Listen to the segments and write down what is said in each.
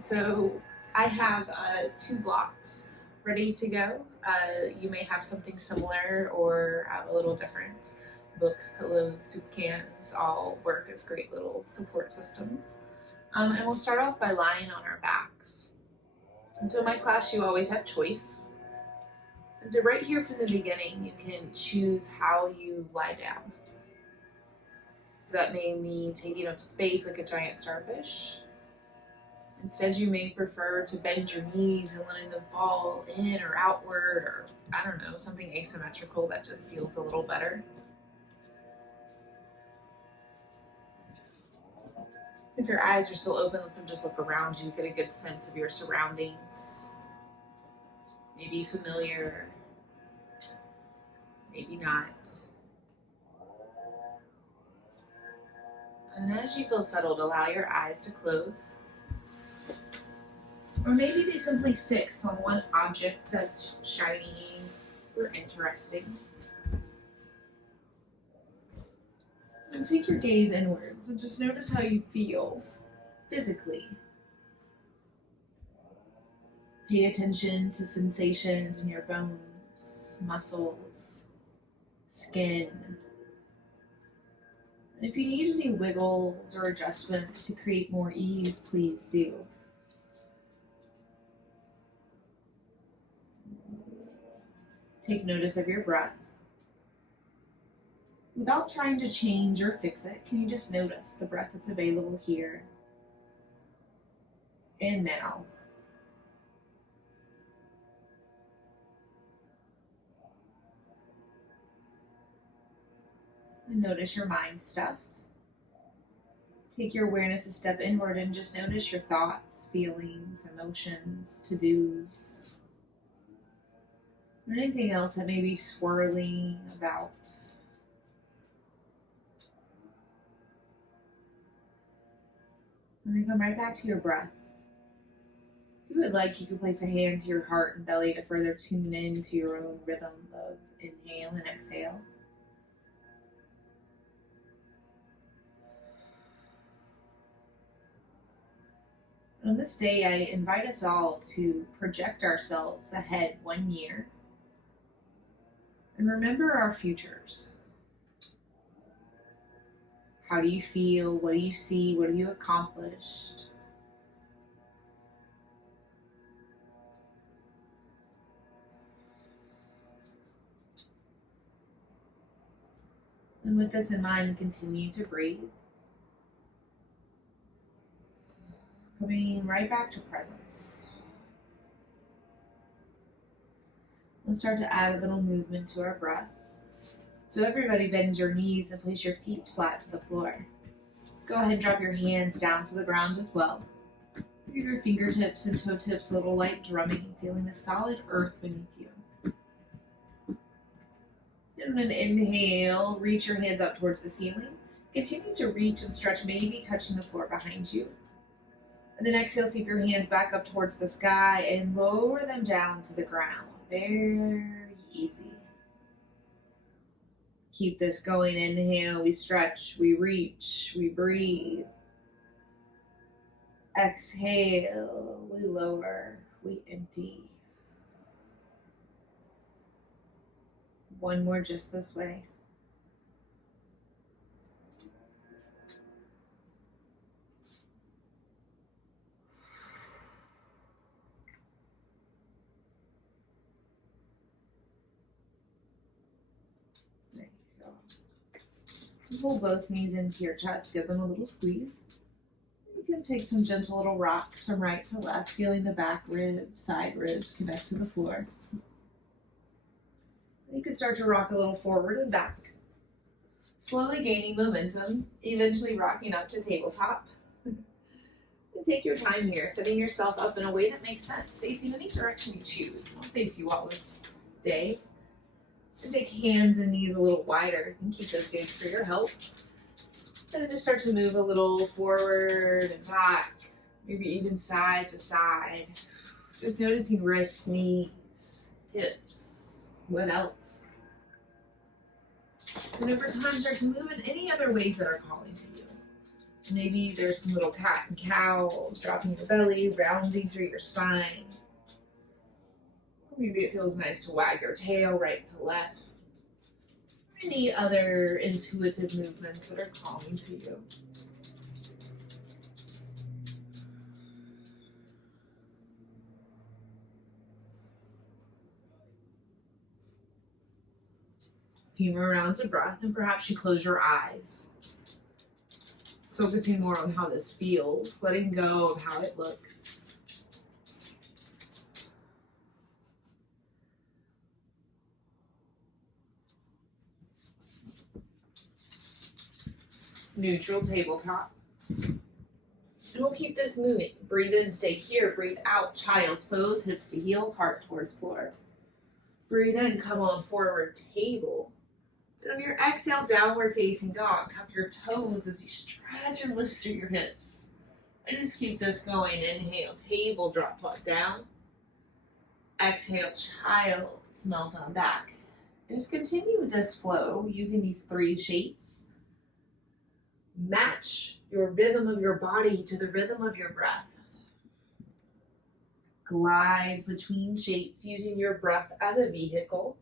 So I have 2 blocks ready to go. You may have something similar or a little different. Books, pillows, soup cans all work as great little support systems. And we'll start off by lying on our backs. And so in my class, you always have choice. And so right here from the beginning, you can choose how you lie down. So that may mean taking up space like a giant starfish. Instead, you may prefer to bend your knees and letting them fall in or outward, or I don't know, something asymmetrical that just feels a little better. If your eyes are still open, let them just look around you, get a good sense of your surroundings. Maybe familiar, maybe not. And as you feel settled, allow your eyes to close. Or maybe they simply fix on one object that's shiny or interesting. And take your gaze inwards and just notice how you feel physically. Pay attention to sensations in your bones, muscles, skin. And if you need any wiggles or adjustments to create more ease, please do. Take notice of your breath. Without trying to change or fix it, can you just notice the breath that's available here and now? And notice your mind stuff. Take your awareness a step inward and just notice your thoughts, feelings, emotions, to-dos, or anything else that may be swirling about. And then come right back to your breath. If you would like, you can place a hand to your heart and belly to further tune in to your own rhythm of inhale and exhale. And on this day, I invite us all to project ourselves ahead 1 year and remember our futures. How do you feel? What do you see? What have you accomplished? And with this in mind, continue to breathe. Coming right back to presence. We'll start to add a little movement to our breath. So everybody bend your knees and place your feet flat to the floor. Go ahead and drop your hands down to the ground as well. Give your fingertips and toe tips a little light drumming, feeling the solid earth beneath you. And then inhale, reach your hands up towards the ceiling. Continue to reach and stretch, maybe touching the floor behind you. And then exhale, sweep your hands back up towards the sky and lower them down to the ground. Very easy. Keep this going. Inhale, we stretch, we reach, we breathe. Exhale, we lower, we empty. One more just this way. Pull both knees into your chest, give them a little squeeze. You can take some gentle little rocks from right to left, feeling the back ribs, side ribs connect to the floor. You can start to rock a little forward and back, slowly gaining momentum, eventually rocking up to tabletop. And take your time here, setting yourself up in a way that makes sense, facing any direction you choose. I'll face you all this day. And take hands and knees a little wider. You can keep those big for your help. And then just start to move a little forward and back, maybe even side to side. Just noticing wrists, knees, hips, what else? And over time, start to move in any other ways that are calling to you. Maybe there's some little cat and cows dropping your belly, rounding through your spine. Maybe it feels nice to wag your tail right to left. Any other intuitive movements that are calming to you. A few more rounds of breath, and perhaps you close your eyes, focusing more on how this feels, letting go of how it looks. Neutral tabletop. And we'll keep this moving. Breathe in, stay here. Breathe out, child's pose, hips to heels, heart towards floor. Breathe in, come on forward, table. And on your exhale, downward facing dog. Tuck your toes as you stretch and lift through your hips. And just keep this going. Inhale, table, drop butt down. Exhale, child's melt on back. And just continue with this flow using these 3 shapes. Match your rhythm of your body to the rhythm of your breath. Glide between shapes using your breath as a vehicle.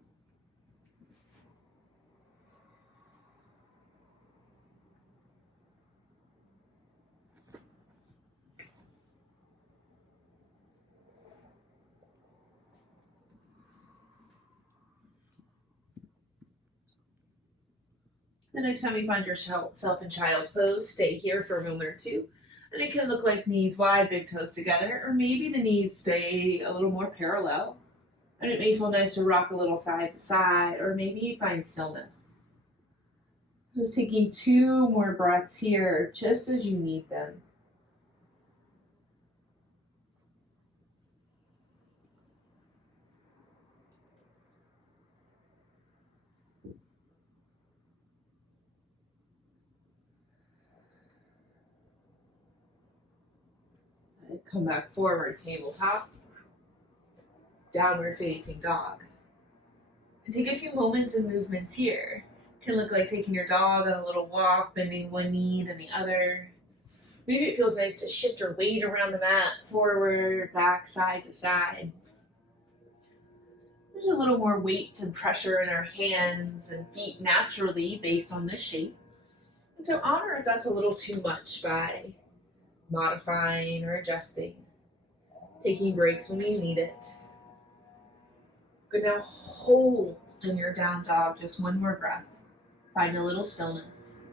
The next time you find yourself in child's pose, stay here for a moment or two. And it can look like knees wide, big toes together, or maybe the knees stay a little more parallel. And it may feel nice to rock a little side to side, or maybe find stillness. Just taking 2 more breaths here, just as you need them. Come back forward, tabletop. Downward facing dog. And take a few moments and movements here. It can look like taking your dog on a little walk, bending one knee and the other. Maybe it feels nice to shift your weight around the mat, forward, back, side to side. There's a little more weight and pressure in our hands and feet naturally based on this shape. And so honor if that's a little too much by modifying or adjusting, taking breaks when you need it. Good, now hold in your down dog, just 1 more breath. Find a little stillness.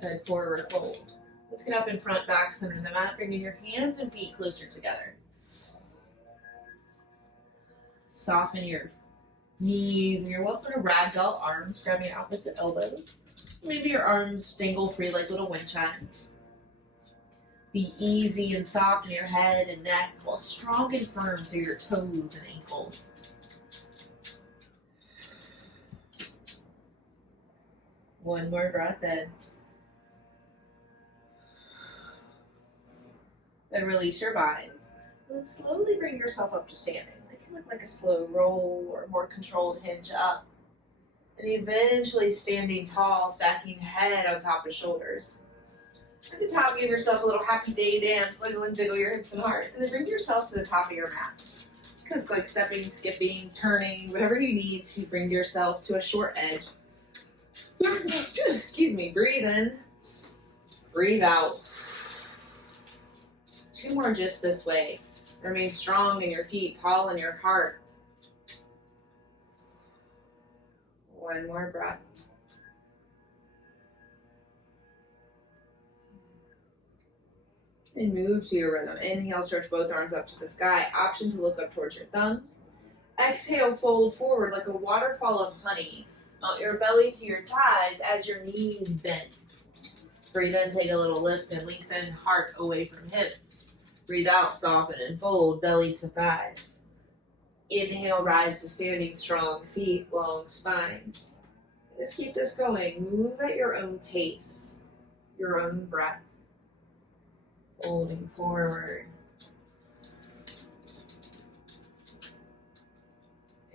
And forward fold. Let's get up in front, back, center of the mat, bringing your hands and feet closer together. Soften your knees, and you're welcome to ragdoll arms, grabbing your opposite elbows. Maybe your arms dangle free like little wind chimes. Be easy and soft in your head and neck, while strong and firm through your toes and ankles. One more breath in. Then release your binds. And then slowly bring yourself up to standing. Look like a slow roll or a more controlled hinge up. And eventually standing tall, stacking head on top of shoulders. At the top, give yourself a little happy day dance, wiggle and jiggle your hips and heart, and then bring yourself to the top of your mat. It could look like stepping, skipping, turning, whatever you need to bring yourself to a short edge. Excuse me, breathe in, breathe out. 2 more just this way. Remain strong in your feet, tall in your heart. 1 more breath. And move to your rhythm. Inhale, stretch both arms up to the sky. Option to look up towards your thumbs. Exhale, fold forward like a waterfall of honey. Mount your belly to your thighs as your knees bend. Breathe in, take a little lift and lengthen heart away from hips. Breathe out, soften and fold, belly to thighs. Inhale, rise to standing strong, feet, long spine. Just keep this going. Move at your own pace, your own breath. Folding forward.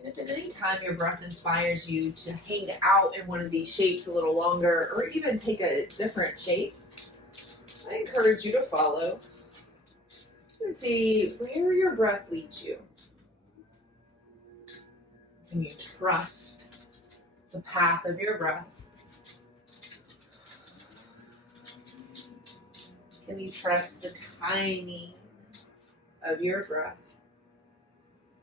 if at any time your breath inspires you to hang out in one of these shapes a little longer, or even take a different shape, I encourage you to follow and see where your breath leads you. Can you trust the path of your breath? Can you trust the timing of your breath?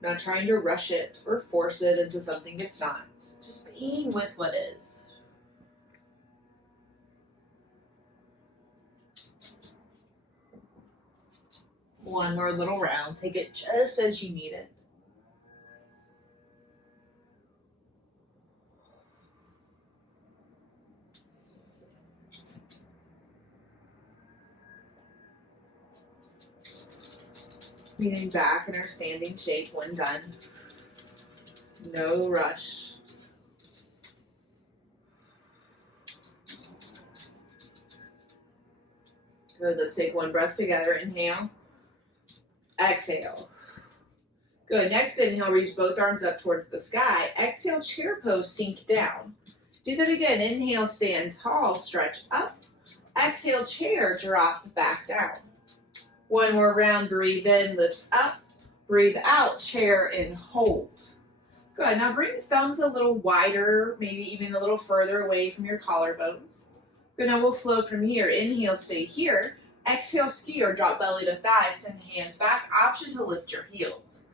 Not trying to rush it or force it into something it's not. Just being with what is. One more little round. Take it just as you need it. Leaning back in our standing shape when done. No rush. Good, let's take one breath together. Inhale. Exhale. Good, next inhale, reach both arms up towards the sky. Exhale, chair pose, sink down. Do that again. Inhale, stand tall, stretch up. Exhale, chair, drop back down. One more round, breathe in, lift up. Breathe out, chair, and hold. Good, now bring thumbs a little wider, maybe even a little further away from your collarbones. Good, now we'll flow from here. Inhale, stay here. Exhale, ski or drop belly to thigh, send hands back. Option to lift your heels.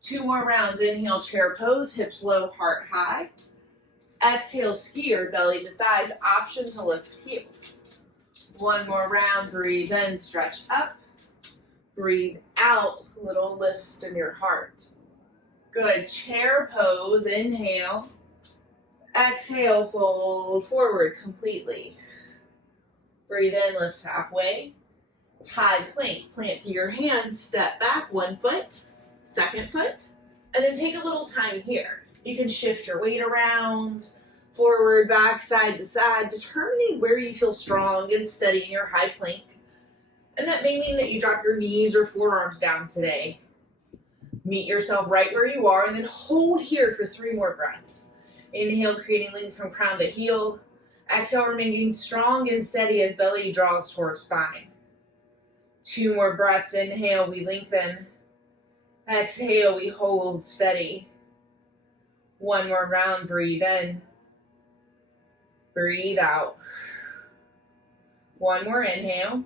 Two more rounds. Inhale, chair pose, hips low, heart high. Exhale, ski or belly to thighs. Option to lift heels. One more round. Breathe in, stretch up. Breathe out, little lift in your heart. Good, chair pose, inhale. Exhale, fold forward completely. Breathe in, lift halfway. High plank, plant through your hands, step back, 1 foot, second foot, and then take a little time here. You can shift your weight around, forward, back, side to side, determining where you feel strong and steady in your high plank. And that may mean that you drop your knees or forearms down today. Meet yourself right where you are and then hold here for 3 more breaths. Inhale, creating length from crown to heel. Exhale, remaining strong and steady as belly draws towards spine. 2 more breaths. Inhale, we lengthen. Exhale, we hold steady. 1 more round. Breathe in. Breathe out. 1 more inhale.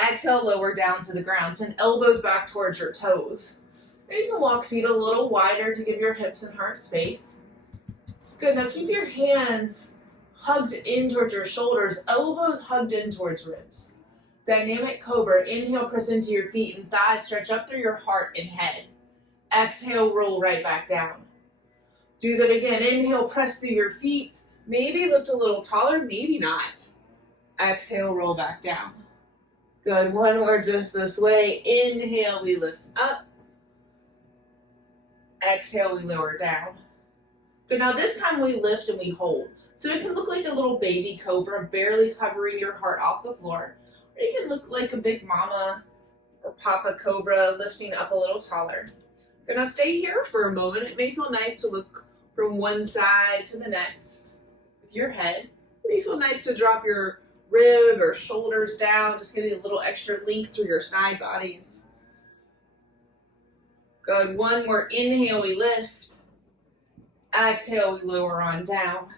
Exhale, lower down to the ground. Send elbows back towards your toes. Or you can walk feet a little wider to give your hips and heart space. Good, now keep your hands hugged in towards your shoulders, elbows hugged in towards ribs. Dynamic Cobra. Inhale, press into your feet and thighs, stretch up through your heart and head. Exhale, roll right back down. Do that again. Inhale, press through your feet. Maybe lift a little taller, maybe not. Exhale, roll back down. Good, 1 more just this way. Inhale, we lift up. Exhale, we lower down. Good, now this time we lift and we hold. So it can look like a little baby cobra, barely hovering your heart off the floor. Or it can look like a big mama or papa cobra lifting up a little taller. Good, now stay here for a moment. It may feel nice to look from one side to the next with your head. It may feel nice to drop your rib or shoulders down, just getting a little extra length through your side bodies. Good, 1 more inhale, we lift. Exhale, we lower on down.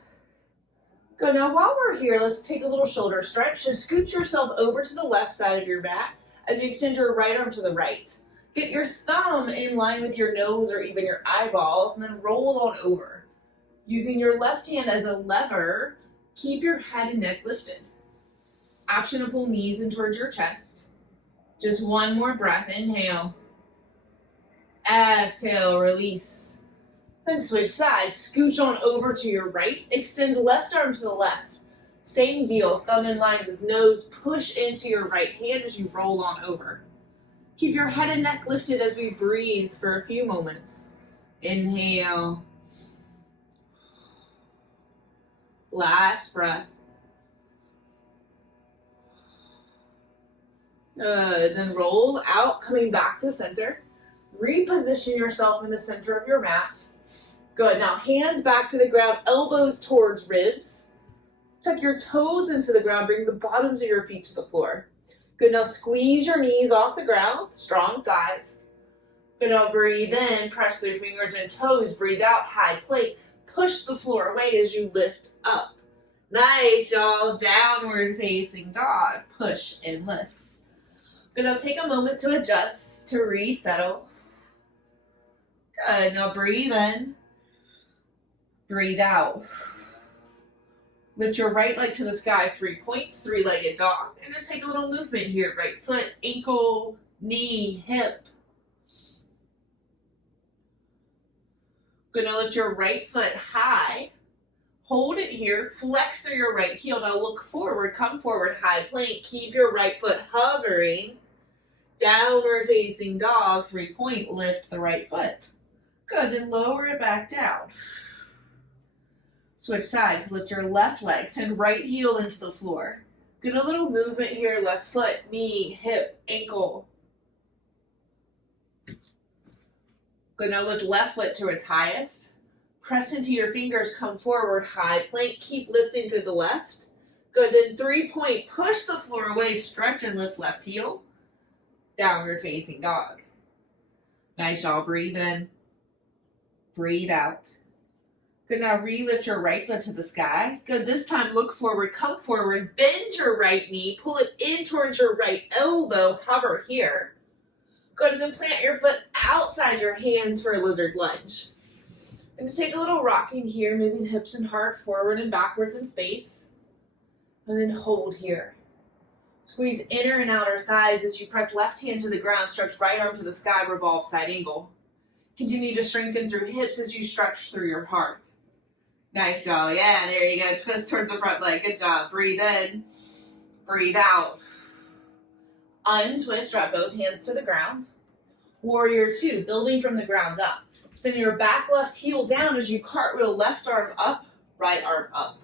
Good, now while we're here, let's take a little shoulder stretch. So scoot yourself over to the left side of your mat as you extend your right arm to the right. Get your thumb in line with your nose or even your eyeballs, and then roll on over. Using your left hand as a lever, keep your head and neck lifted. Option to pull knees in towards your chest. Just 1 more breath. Inhale. Exhale, release. And switch sides. Scooch on over to your right. Extend left arm to the left. Same deal. Thumb in line with nose. Push into your right hand as you roll on over. Keep your head and neck lifted as we breathe for a few moments. Inhale. Last breath. Good. Then roll out, coming back to center. Reposition yourself in the center of your mat. Good. Now hands back to the ground, elbows towards ribs. Tuck your toes into the ground, bring the bottoms of your feet to the floor. Good. Now squeeze your knees off the ground, strong thighs. Good. Now breathe in, press through fingers and toes, breathe out, high plank. Push the floor away as you lift up. Nice, y'all. Downward facing dog. Push and lift. Good. Now take a moment to adjust, to resettle. Good. Now breathe in. Breathe out. Lift your right leg to the sky, 3 points, three-legged dog. And just take a little movement here. Right foot, ankle, knee, hip. Gonna lift your right foot high. Hold it here. Flex through your right heel. Now look forward. Come forward. High plank. Keep your right foot hovering. Downward facing dog. 3 point. Lift the right foot. Good. Then lower it back down. Switch sides. Lift your left leg. Send right heel into the floor. Get a little movement here. Left foot, knee, hip, ankle. Good. Now lift left foot to its highest. Press into your fingers. Come forward. High plank. Keep lifting through the left. Good. Then 3 point. Push the floor away. Stretch and lift left heel. Downward facing dog. Nice, y'all. Breathe in. Breathe out. Good. Now relift your right foot to the sky. Good. This time look forward. Come forward. Bend your right knee. Pull it in towards your right elbow. Hover here. Good. And then plant your foot outside your hands for a lizard lunge. And just take a little rocking here, moving hips and heart forward and backwards in space. And then hold here. Squeeze inner and outer thighs as you press left hand to the ground. Stretch right arm to the sky. Revolve side angle. Continue to strengthen through hips as you stretch through your heart. Nice, y'all. Yeah, there you go. Twist towards the front leg. Good job. Breathe in. Breathe out. Untwist. Drop both hands to the ground. Warrior 2. Building from the ground up. Spin your back left heel down as you cartwheel left arm up, right arm up.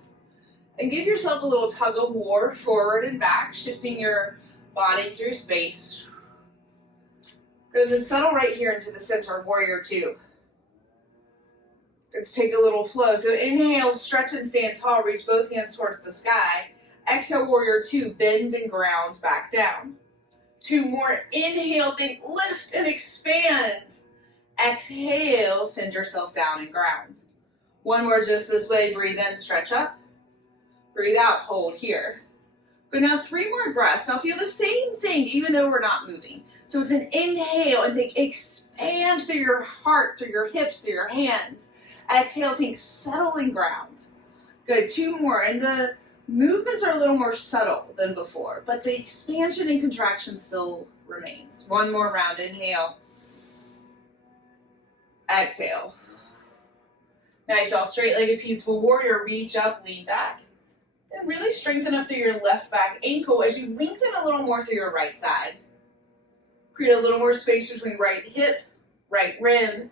And give yourself a little tug of war forward and back, shifting your body through space. Good. Then settle right here into the center, Warrior 2. Let's take a little flow. So inhale, stretch and stand tall. Reach both hands towards the sky. Exhale, Warrior 2. Bend and ground back down. 2 more. Inhale, think lift and expand. Exhale, send yourself down and ground. 1 more just this way. Breathe in, stretch up. Breathe out, hold here. Good. Now 3 more breaths. Now feel the same thing even though we're not moving. So it's an inhale and think expand through your heart, through your hips, through your hands. Exhale, think settling ground. Good. 2 more. And the movements are a little more subtle than before, but the expansion and contraction still remains. 1 more round. Inhale. Exhale. Nice, y'all. Straight-legged peaceful warrior. Reach up, lean back. And really strengthen up through your left back ankle as you lengthen a little more through your right side. Create a little more space between right hip, right rib.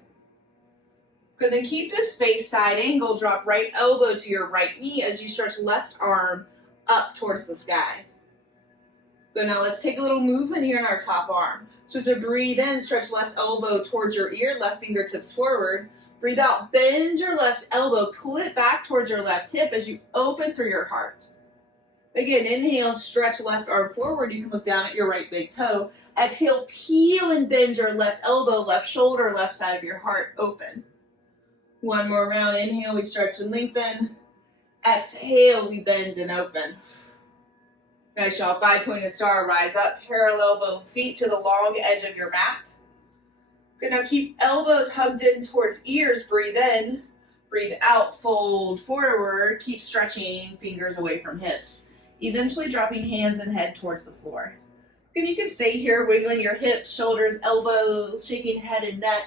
Good. Then keep this space, side angle. Drop right elbow to your right knee as you stretch left arm up towards the sky. Good. Now let's take a little movement here in our top arm. So to breathe in, stretch left elbow towards your ear, left fingertips forward. Breathe out, bend your left elbow, pull it back towards your left hip as you open through your heart. Again, inhale, stretch left arm forward. You can look down at your right big toe. Exhale, peel and bend your left elbow, left shoulder, left side of your heart open. 1 more round. Inhale, we stretch and lengthen. Exhale, we bend and open. Nice, y'all. 5-pointed star. Rise up, parallel both feet to the long edge of your mat. Good. Now keep elbows hugged in towards ears. Breathe in. Breathe out. Fold forward. Keep stretching. Fingers away from hips. Eventually dropping hands and head towards the floor. Good. You can stay here, wiggling your hips, shoulders, elbows, shaking head and neck.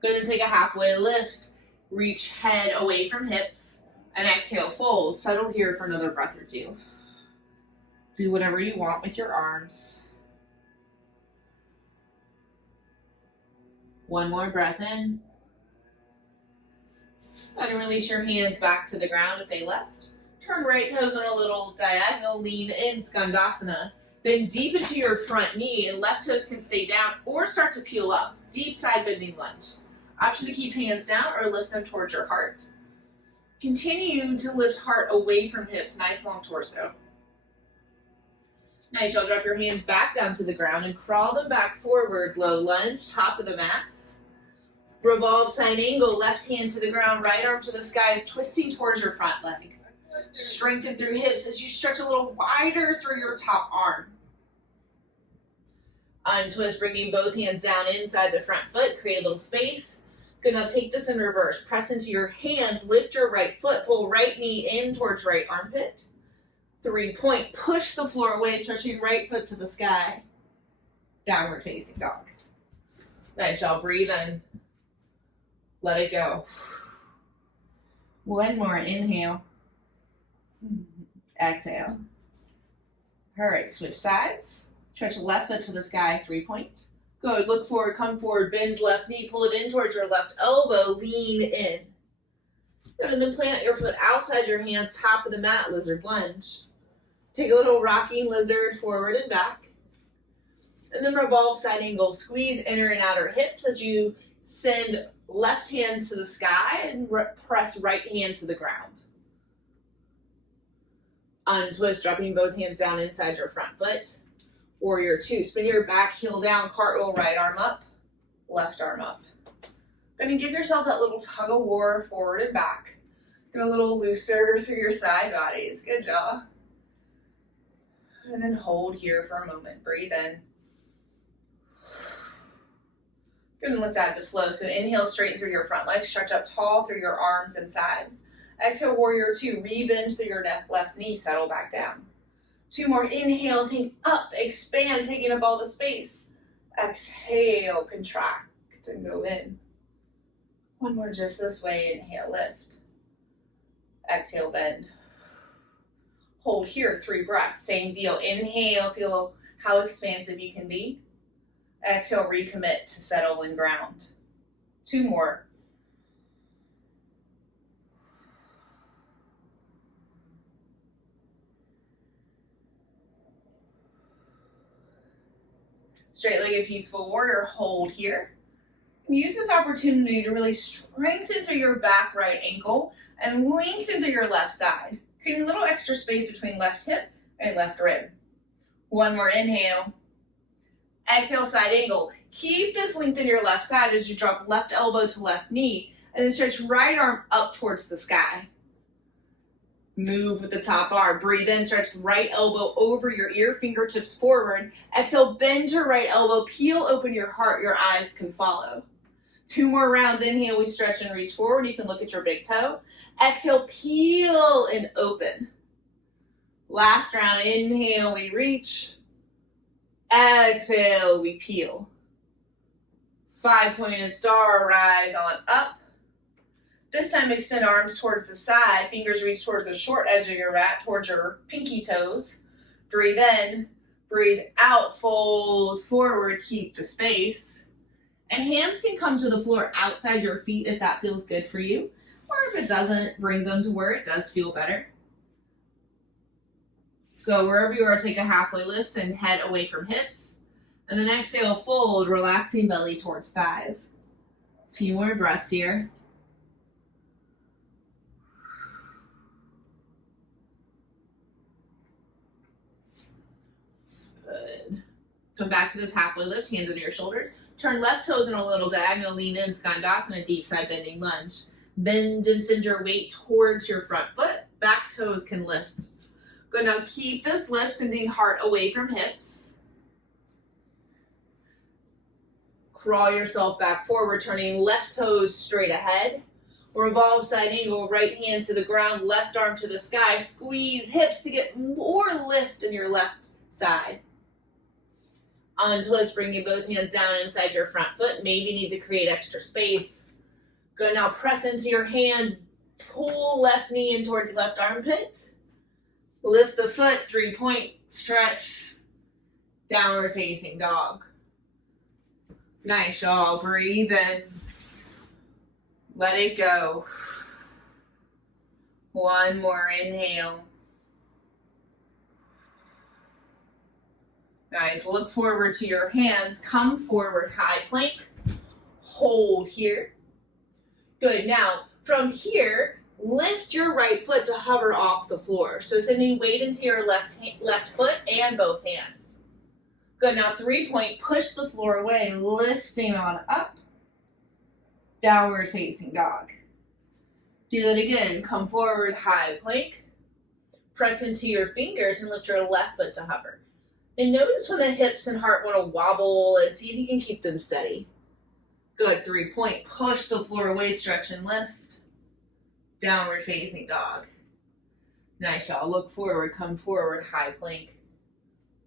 Good. Then take a halfway lift. Reach head away from hips. And exhale, fold. Settle here for another breath or 2. Do whatever you want with your arms. 1 more breath in. And release your hands back to the ground if they left. Turn right toes on a little diagonal. Lean in, Skandasana. Bend deep into your front knee and left toes can stay down or start to peel up. Deep side bending lunge. Option to keep hands down or lift them towards your heart. Continue to lift heart away from hips, nice long torso. Nice, y'all drop your hands back down to the ground and crawl them back forward, low lunge, top of the mat. Revolve side angle, left hand to the ground, right arm to the sky, twisting towards your front leg. Strengthen through hips as you stretch a little wider through your top arm. Untwist, bringing both hands down inside the front foot, create a little space. Good, now take this in reverse. Press into your hands, lift your right foot, pull right knee in towards right armpit. 3-point, push the floor away, stretching right foot to the sky. Downward facing dog. Nice, y'all, breathe in. Let it go. One more, inhale. Exhale. All right, switch sides. Stretch left foot to the sky, 3-point. Good, look forward, come forward, bend left knee, pull it in towards your left elbow, lean in. Good, and then plant your foot outside your hands, top of the mat, lizard lunge. Take a little rocking lizard forward and back. And then revolve side angle, squeeze inner and outer hips as you send left hand to the sky and press right hand to the ground. Untwist, dropping both hands down inside your front foot. Warrior 2, spin your back heel down, cartwheel, right arm up, left arm up. Gonna give yourself that little tug of war forward and back. Get a little looser through your side bodies, good job. And then hold here for a moment, breathe in. Good, and let's add the flow. So inhale, straighten through your front legs, stretch up tall through your arms and sides. Exhale, warrior 2, rebend through your left knee, settle back down. 2 more, inhale, think up, expand, taking up all the space. Exhale, contract and go in. 1 more just this way, inhale, lift. Exhale, bend. Hold here, 3 breaths, same deal. Inhale, feel how expansive you can be. Exhale, recommit to settle and ground. 2 more. Straight-legged peaceful warrior, hold here. And use this opportunity to really strengthen through your back right ankle and lengthen through your left side, creating a little extra space between left hip and left rib. 1 more, inhale. Exhale, side angle. Keep this length in your left side as you drop left elbow to left knee, and then stretch right arm up towards the sky. Move with the top arm. Breathe in, stretch right elbow over your ear, fingertips forward. Exhale, bend your right elbow, peel open your heart, your eyes can follow. 2 more rounds. Inhale, we stretch and reach forward. You can look at your big toe. Exhale, peel and open. Last round, inhale, we reach. Exhale, we peel. 5-pointed star, rise on up. This time, extend arms towards the side. Fingers reach towards the short edge of your mat, towards your pinky toes. Breathe in, breathe out, fold forward, keep the space. And hands can come to the floor outside your feet if that feels good for you. Or if it doesn't, bring them to where it does feel better. Go wherever you are, take a halfway lift, send head away from hips. And then exhale, fold, relaxing belly towards thighs. A few more breaths here. Good. Come back to this halfway lift, hands under your shoulders. Turn left toes in a little diagonal, lean in, Skandasana, deep side bending lunge. Bend and send your weight towards your front foot. Back toes can lift. Good, now keep this lift, sending heart away from hips. Crawl yourself back forward, turning left toes straight ahead. Revolve side angle, right hand to the ground, left arm to the sky. Squeeze hips to get more lift in your left side. Untwist, bringing both hands down inside your front foot. Maybe need to create extra space. Good, now press into your hands. Pull left knee in towards left armpit. Lift the foot, 3-point, stretch, downward facing dog. Nice, y'all. Breathe in. Let it go. 1 more, inhale. Nice, look forward to your hands. Come forward, high plank. Hold here. Good. Now, from here, lift your right foot to hover off the floor. So sending weight into your left foot and both hands. Good. Now, 3-point, push the floor away, lifting on up. Downward facing dog. Do that again. Come forward, high plank. Press into your fingers and lift your left foot to hover. And notice when the hips and heart want to wobble and see if you can keep them steady. Good. 3-point, push the floor away, stretch and lift. Downward facing dog. Nice, y'all. Look forward, come forward, high plank.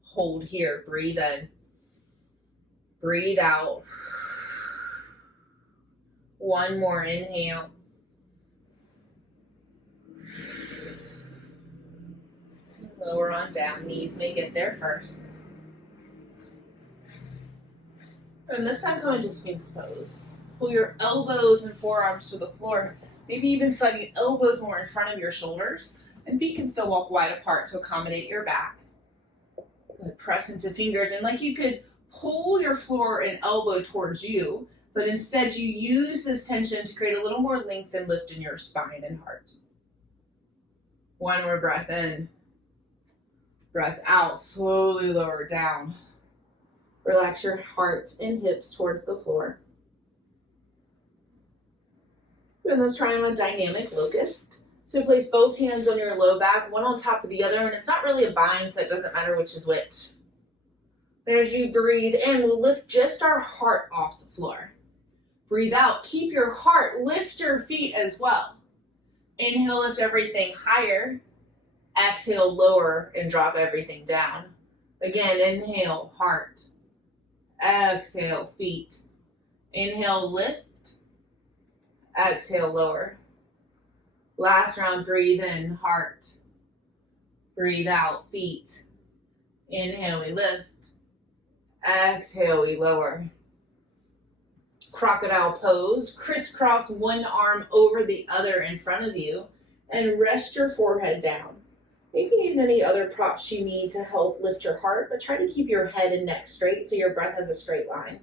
Hold here, breathe in. Breathe out. One more, inhale. Lower on down, knees may get there first. And this time come into Sphinx pose. Pull your elbows and forearms to the floor. Maybe even sliding elbows more in front of your shoulders. And feet can still walk wide apart to accommodate your back. Good. Press into fingers. And like you could pull your floor and elbow towards you, but instead you use this tension to create a little more length and lift in your spine and heart. One more breath in. Breath out. Slowly lower down. Relax your heart and hips towards the floor. And let's try on a dynamic locust. So place both hands on your low back, one on top of the other, and it's not really a bind, so it doesn't matter which is which. Then as you breathe in, we'll lift just our heart off the floor. Breathe out, keep your heart, lift your feet as well. Inhale, lift everything higher. Exhale, lower and drop everything down. Again, inhale, heart. Exhale, feet. Inhale, lift. Exhale, lower. Last round, breathe in, heart. Breathe out, feet. Inhale, we lift. Exhale, we lower. Crocodile pose. Crisscross one arm over the other in front of you and rest your forehead down. You can use any other props you need to help lift your heart, but try to keep your head and neck straight so your breath has a straight line.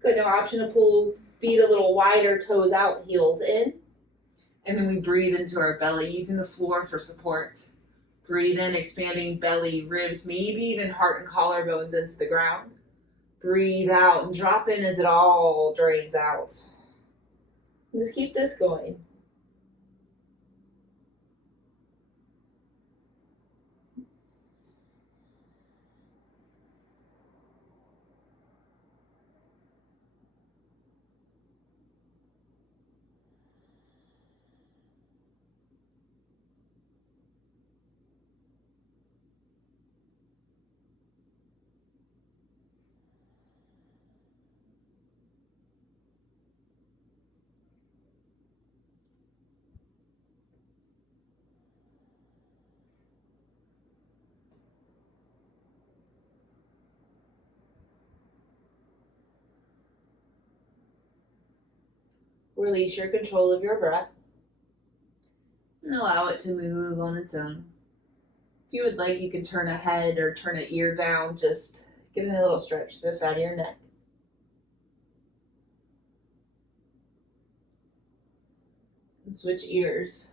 Good. Now, option to pull feet a little wider, toes out, heels in. And then we breathe into our belly, using the floor for support. Breathe in, expanding belly, ribs, maybe even heart and collarbones into the ground. Breathe out and drop in as it all drains out. Just keep this going. Release your control of your breath and allow it to move on its own. If you would like, you can turn a head or turn an ear down, just getting a little stretch to the side of your neck. And switch ears.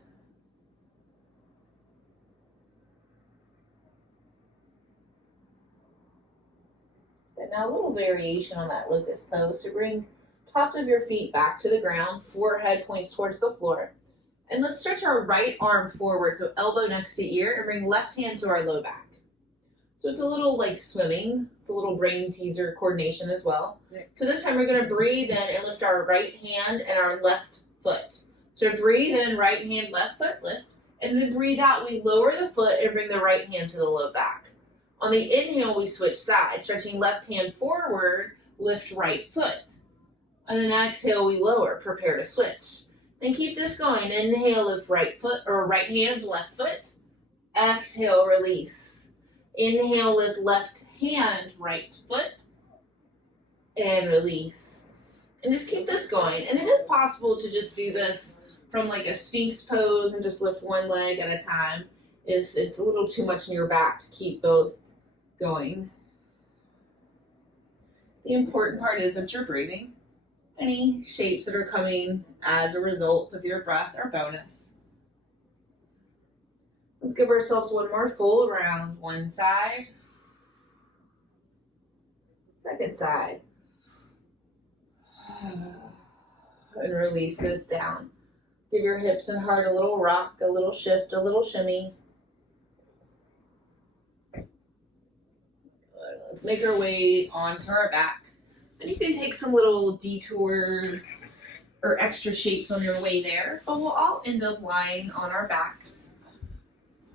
And now a little variation on that locust pose. So bring tops of your feet back to the ground, forehead points towards the floor. And let's stretch our right arm forward, so elbow next to ear, and bring left hand to our low back. So it's a little like swimming. It's a little brain teaser coordination as well. So this time we're going to breathe in and lift our right hand and our left foot. So breathe in, right hand, left foot, lift. And then breathe out, we lower the foot and bring the right hand to the low back. On the inhale, we switch sides, stretching left hand forward, lift right foot. And then exhale, we lower, prepare to switch. And keep this going. Inhale, lift right foot, or right hand to left foot. Exhale, release. Inhale, lift left hand, right foot. And release. And just keep this going. And it is possible to just do this from like a Sphinx pose and just lift one leg at a time if it's a little too much in your back to keep both going. The important part is that you're breathing Any shapes that are coming as a result of your breath are bonus. Let's give ourselves one more full round. One side. Second side. And release this down. Give your hips and heart a little rock, a little shift, a little shimmy. Let's make our way onto our back. And you can take some little detours or extra shapes on your way there, but we'll all end up lying on our backs.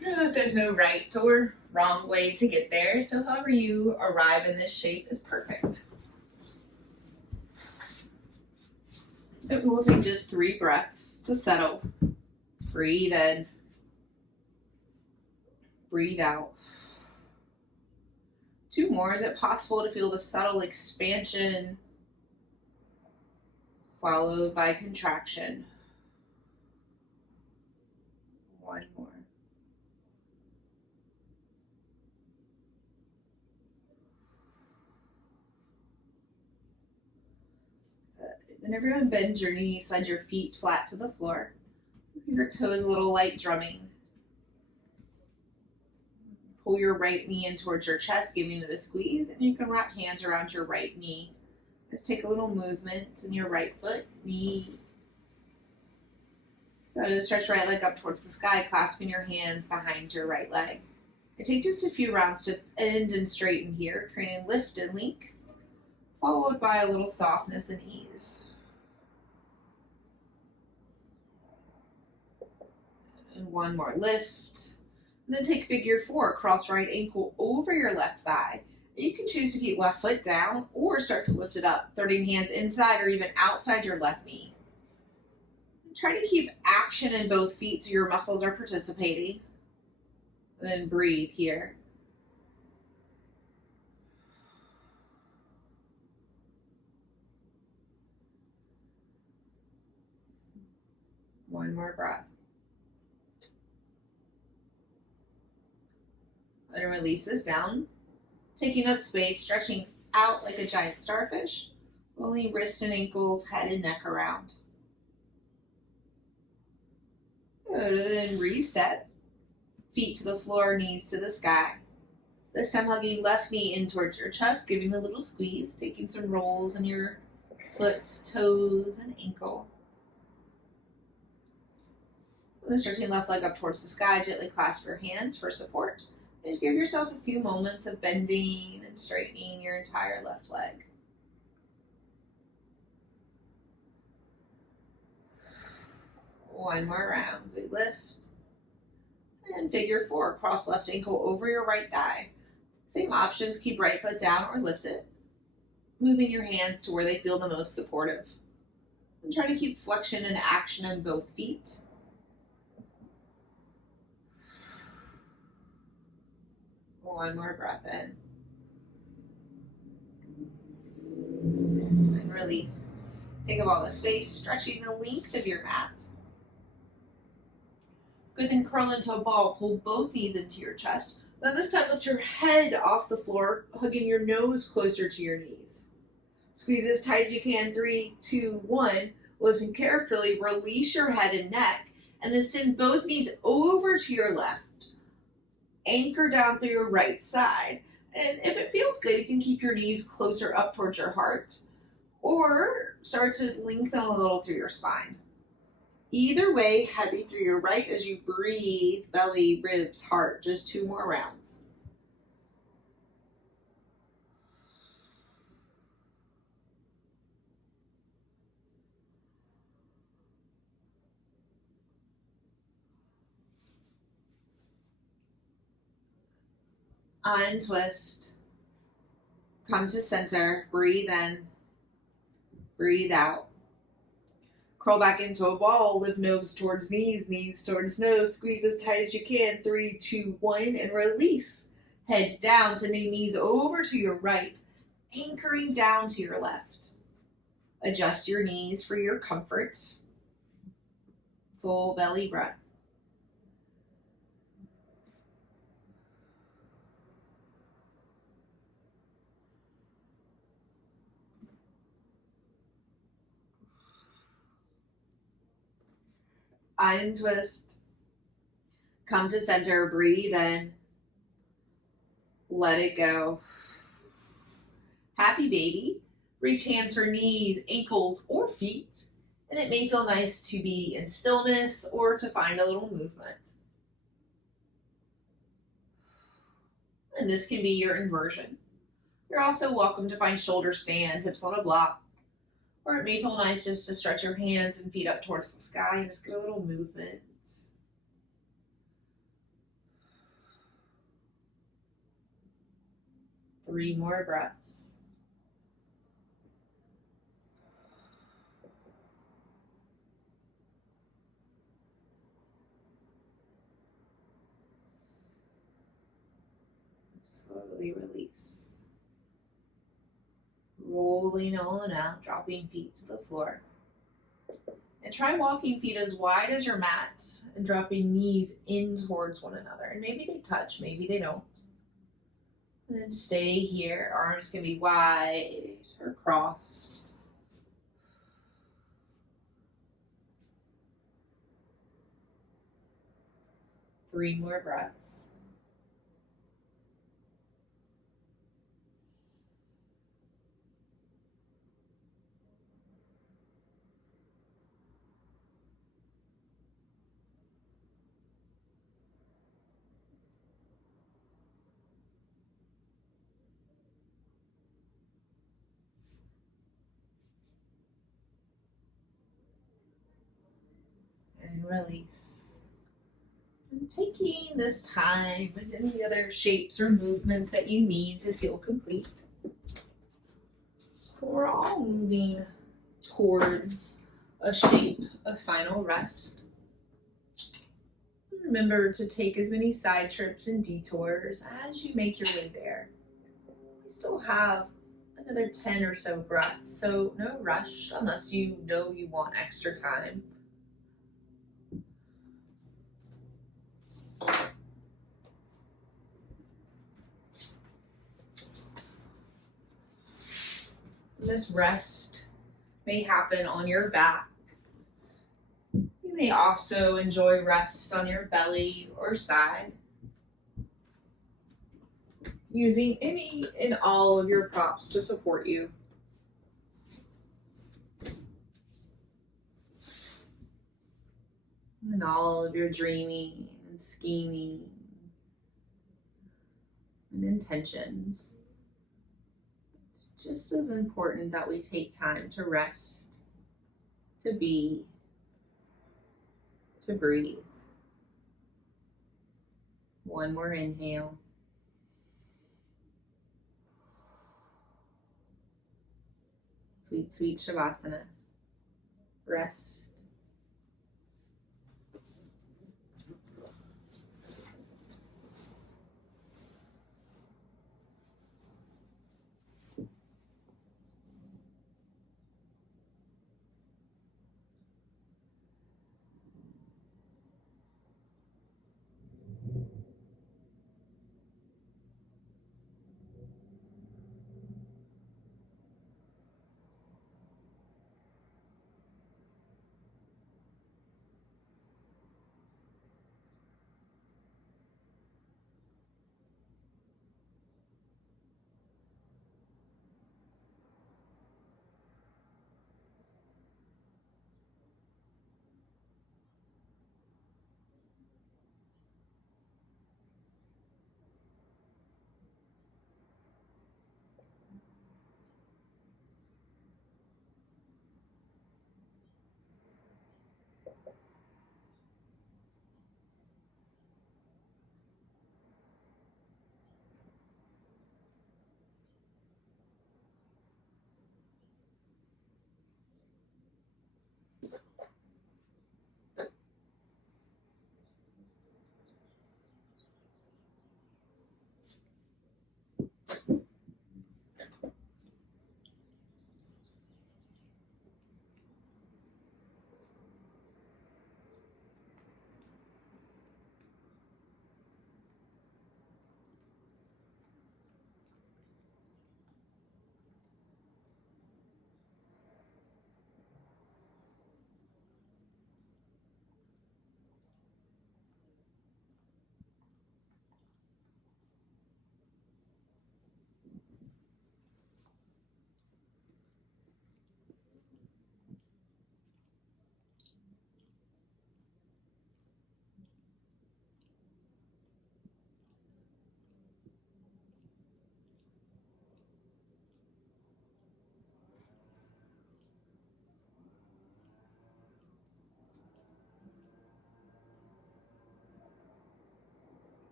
I don't know if there's no right or wrong way to get there, so however you arrive in this shape is perfect. It will take just 3 breaths to settle. Breathe in. Breathe out. 2 more. Is it possible to feel the subtle expansion followed by contraction? 1 more. Then everyone bends your knees, slide your feet flat to the floor. Give your toes a little light drumming. Pull your right knee in towards your chest, giving it a squeeze, and you can wrap hands around your right knee. Just take a little movement in your right foot, knee. Go to stretch right leg up towards the sky, clasping your hands behind your right leg. And take just a few rounds to end and straighten here, creating lift and length, followed by a little softness and ease. And 1 more lift. And then take figure 4, cross right ankle over your left thigh. You can choose to keep left foot down or start to lift it up, threading hands inside or even outside your left knee. Try to keep action in both feet so your muscles are participating. And then breathe here. One more breath. And release this down, taking up space, stretching out like a giant starfish, rolling wrists and ankles, head and neck around. Good, then reset, feet to the floor, knees to the sky. This time hugging left knee in towards your chest, giving a little squeeze, taking some rolls in your foot, toes, and ankle. Then stretching left leg up towards the sky, gently clasp your hands for support. Just give yourself a few moments of bending and straightening your entire left leg. One more round. We lift. And figure 4, cross left ankle over your right thigh. Same options, keep right foot down or lift it. Moving your hands to where they feel the most supportive. And try to keep flexion and action in both feet. One more breath in. And release. Take up all the space, stretching the length of your mat. Good, then curl into a ball. Pull both knees into your chest. Then this time lift your head off the floor, hugging your nose closer to your knees. Squeeze as tight as you can. 3, 2, 1. Listen carefully. Release your head and neck. And then send both knees over to your left. Anchor down through your right side. And if it feels good, you can keep your knees closer up towards your heart or start to lengthen a little through your spine. Either way, heavy through your right as you breathe, belly, ribs, heart. Just 2 more rounds. Untwist. Come to center. Breathe in. Breathe out. Curl back into a ball. Lift nose towards knees, knees towards nose. Squeeze as tight as you can. 3, 2, 1, and release. Head down, sending knees over to your right, anchoring down to your left. Adjust your knees for your comfort. Full belly breath. Untwist. Come to center. Breathe in. Let it go. Happy baby. Reach hands for knees, ankles, or feet. And it may feel nice to be in stillness or to find a little movement. And this can be your inversion. You're also welcome to find shoulder stand, hips on a block. Or it may feel nice just to stretch your hands and feet up towards the sky and just get a little movement. Three more breaths. Slowly release. Rolling on out, dropping feet to the floor. And try walking feet as wide as your mat and dropping knees in towards one another. And maybe they touch, maybe they don't. And then stay here. Arms can be wide or crossed. Three more breaths. And release. And taking this time with any other shapes or movements that you need to feel complete. We're all moving towards a shape of final rest. Remember to take as many side trips and detours as you make your way there. We still have another 10 or so breaths, so no rush unless you know you want extra time. This rest may happen on your back. You may also enjoy rest on your belly or side, using any and all of your props to support you. And all of your dreaming and scheming and intentions. It's just as important that we take time to rest, to be, to breathe. One more inhale. Sweet, sweet Shavasana. Rest.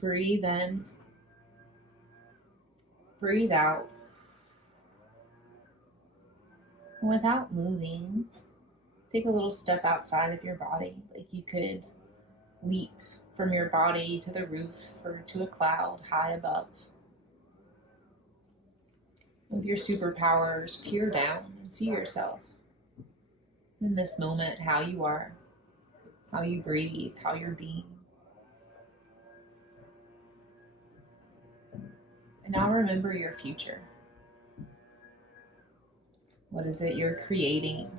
Breathe in. Breathe out. And without moving, take a little step outside of your body, like you could leap from your body to the roof or to a cloud high above. With your superpowers, peer down and see yourself in this moment, how you are, how you breathe, how you're being. And now remember your future. What is it you're creating?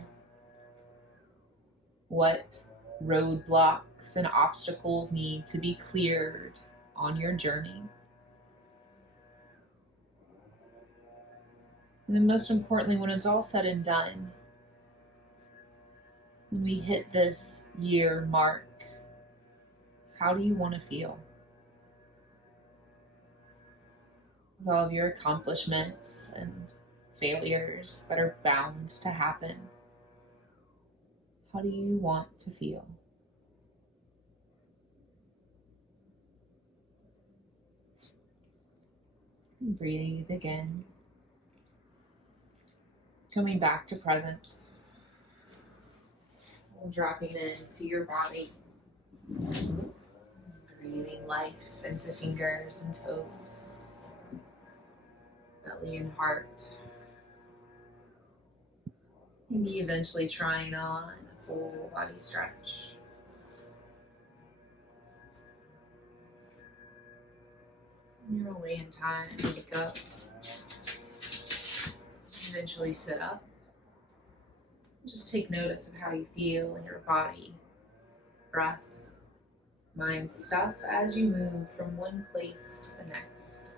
What roadblocks and obstacles need to be cleared on your journey? And then most importantly, when it's all said and done, when we hit this year mark, how do you want to feel? With all of your accomplishments and failures that are bound to happen, how do you want to feel? Breathe again. Coming back to present. Dropping into your body. Breathing life into fingers and toes. Belly and heart. Maybe eventually trying on a full body stretch. On your way in time, wake up. Eventually sit up. Just take notice of how you feel in your body, breath, mind, stuff as you move from one place to the next.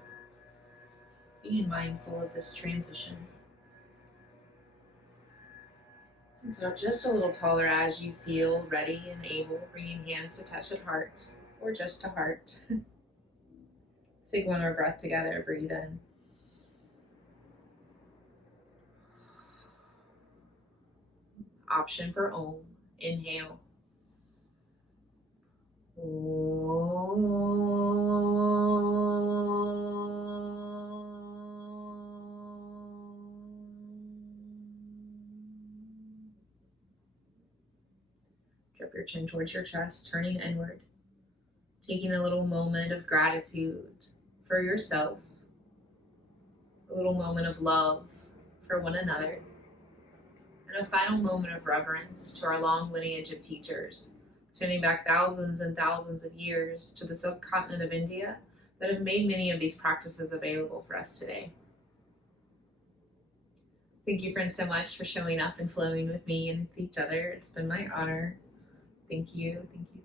Being mindful of this transition. And so just a little taller as you feel ready and able, bringing hands to touch at heart or just to heart. Take one more breath together, breathe in. Option for Om, inhale. Drop your chin towards your chest, turning inward. Taking a little moment of gratitude for yourself. A little moment of love for one another. And a final moment of reverence to our long lineage of teachers, spanning back thousands and thousands of years to the subcontinent of India that have made many of these practices available for us today. Thank you, friends, so much for showing up and flowing with me and with each other. It's been my honor. Thank you, thank you,